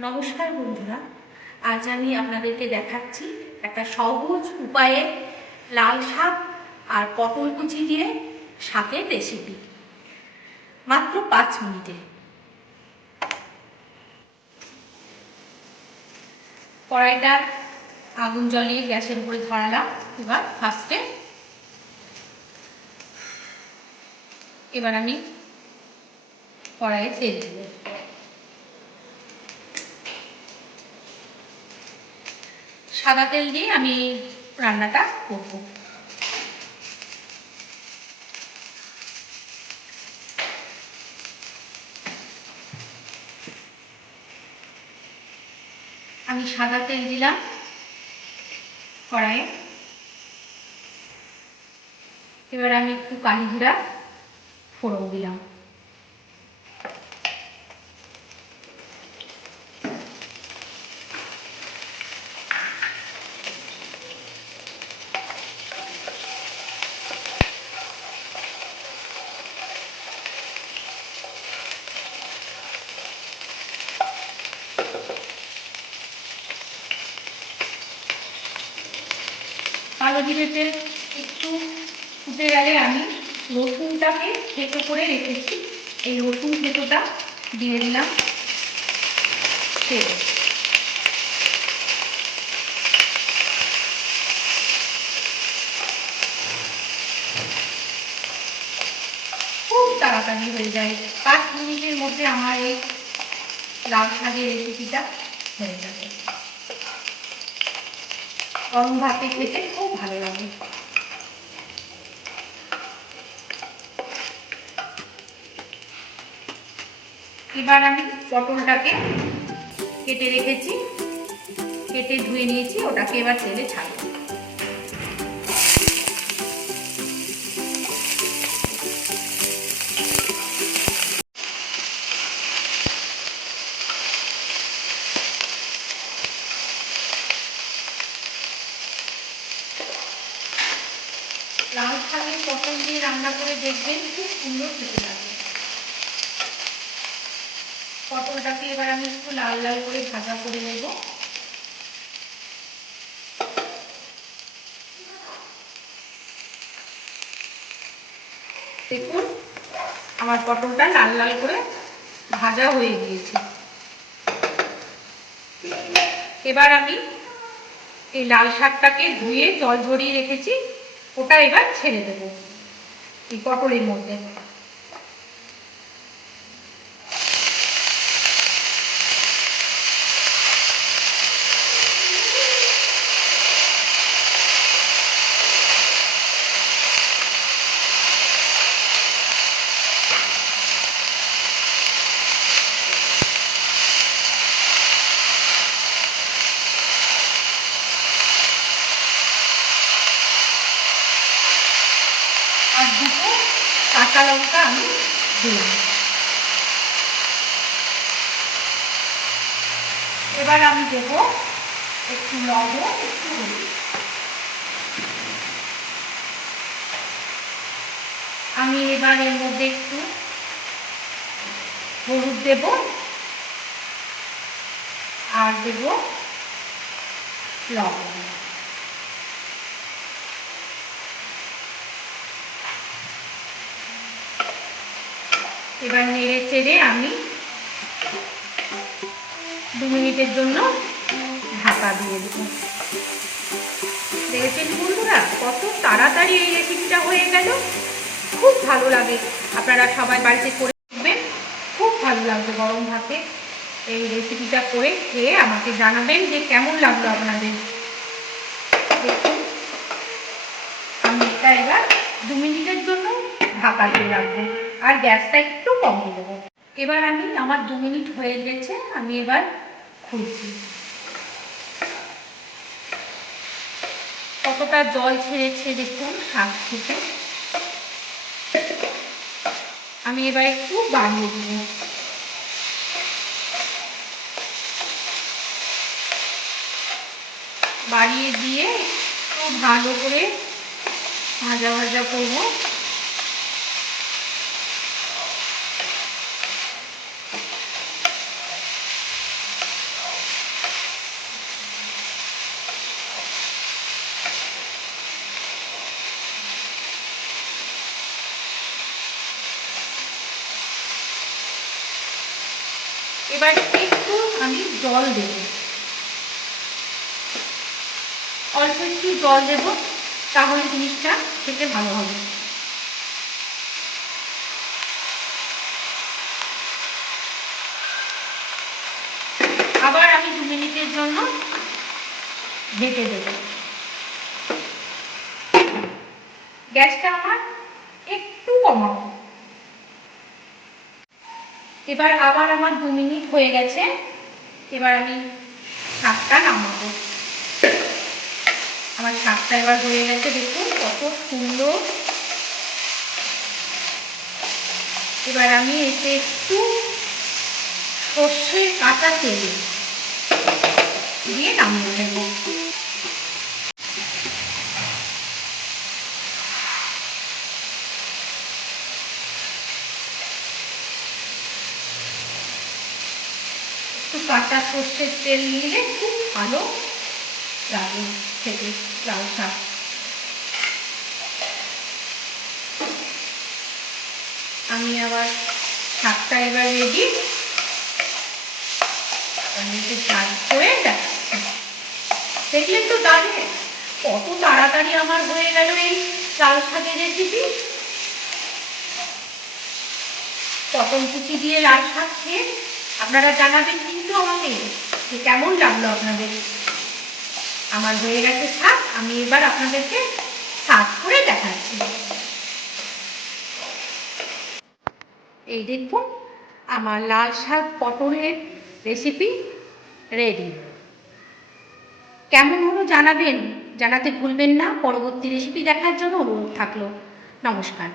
নমস্কার বন্ধুরা, আজ আমি আপনাদেরকে দেখাচ্ছি একটা সহজ উপায়ে লাল শাক আর পটল কুচি দিয়ে শাকের রেসিপি, মাত্র 5 মিনিটে। কড়াইটা আগুন জ্বলিয়ে গ্যাসের উপরে ধরালাম। এবার আমি কড়াইয়ে তেল দেব। সাদা তেল দিয়ে আমি রান্নাটা করব। আমি সাদা তেল দিলাম কড়াইয়ে। এবার আমি একটু কালি জিরা ফোড়ন দিলাম। কালো জিরেতে একটু ফুটে গেলে আমি রসুনটাকে থেঁতো করে রেখেছি, এই রসুন থেঁতোটা দিয়ে দিলাম তেলে। খুব তাড়াতাড়ি হয়ে যায়, 5 মিনিটের মধ্যে আমার এই লাল শাকের রেসিপিটা হয়ে যাবে। গরম ভাতে খেতে খুব ভালো লাগে। এবার আমি পটলটাকে কেটে রেখেছি, কেটে ধুয়ে নিয়েছি, ওটাকে এবার তেলে ছাড়ব। লাল শাকের পটল দিয়ে রান্না করে দেখবেন, খুব সুন্দর খেতে লাগে। পটলটাকে এবার আমি একটু লাল লাল করে ভাজা করে নেব। দেখুন, আমার পটলটা লাল লাল করে ভাজা হয়ে গিয়েছে। এবার আমি এই লাল শাকটাকে ধুয়ে জল ঝরিয়ে রেখেছি, ওটা এবার ছেড়ে দেবো এই পটলের মধ্যে। আর দুটো কাঁচা লঙ্কা আমি দিলাম। এবার আমি দেব একটু লবণ, একটু হলুদ। আমি এবার এর মধ্যে একটু হলুদ দেব আর দেব লবণ। এবার নেড়ে চেড়ে আমি 2 মিনিটের জন্য ঢাকা দিয়ে দেব। দেখেছেন বন্ধুরা, কত তাড়াতাড়ি এই রেসিপিটা হয়ে গেল। খুব ভালো লাগে, আপনারা সবাই বাড়িতে করে দেখবেন, খুব ভালো লাগবে গরম ভাতে। এই রেসিপিটা করে খেয়ে আমাকে জানাবেন যে কেমন লাগলো আপনাদের। দেখুন, আমি এটা এবার 2 মিনিটের জন্য ঢাকা দিয়ে রাখবো আর গ্যাসটা একটু কমিয়ে দেবো। এবার আমার 2 মিনিট হয়ে গেছে, আমি এবার খুলছি। কতটা জল ছেড়েছে দেখুন শাক থেকে। আমি এবার একটু বাড়িয়ে দেব। বাড়িয়ে দিয়ে একটু ভালো করে ভাজা ভাজা করব। এবার একটু আমি জল দেব, অল্প একটু জল দেব, তাহলে জিনিসটা খেতে ভালো হবে। আবার আমি 2 মিনিটের জন্য ঢেকে দেব। গ্যাসটা আমার একটু কমাবো। এবার আবার আমার 2 মিনিট হয়ে গেছে। এবার আমি শাকটা নামাবো। আমার শাকটা এবার হয়ে গেছে, দেখুন কত সুন্দর। এবার আমি এতে একটু সর্ষের কাঁচা তেল দিয়ে নামিয়ে নেব। একটু কাঁচা সর্ষের তেল নিলে খুব ভালো লাগে খেতে লাল শাক। আমি আবার শাকটা এবার রেডি, আমি একটু সার্ভ করে দেখাচ্ছি। দেখলেন তো দাঁড়িয়ে কত তাড়াতাড়ি আমার হয়ে গেল এই লাল শাকের রেসিপি। পটল কুচি দিয়ে লাল শাক খেয়ে আপনারা জানাবেন কিন্তু আমাকে যে কেমন লাগলো আপনাদের। আমার হয়ে গেছে শাক, আমি এবার আপনাদেরকে সার্ভ করে দেখাচ্ছি। এই দেখুন আমার লাল শাক পটলের রেসিপি রেডি। কেমন হলো জানাবেন, জানাতে ভুলবেন না। পরবর্তী রেসিপি দেখার জন্য অনুরোধ থাকলো। নমস্কার।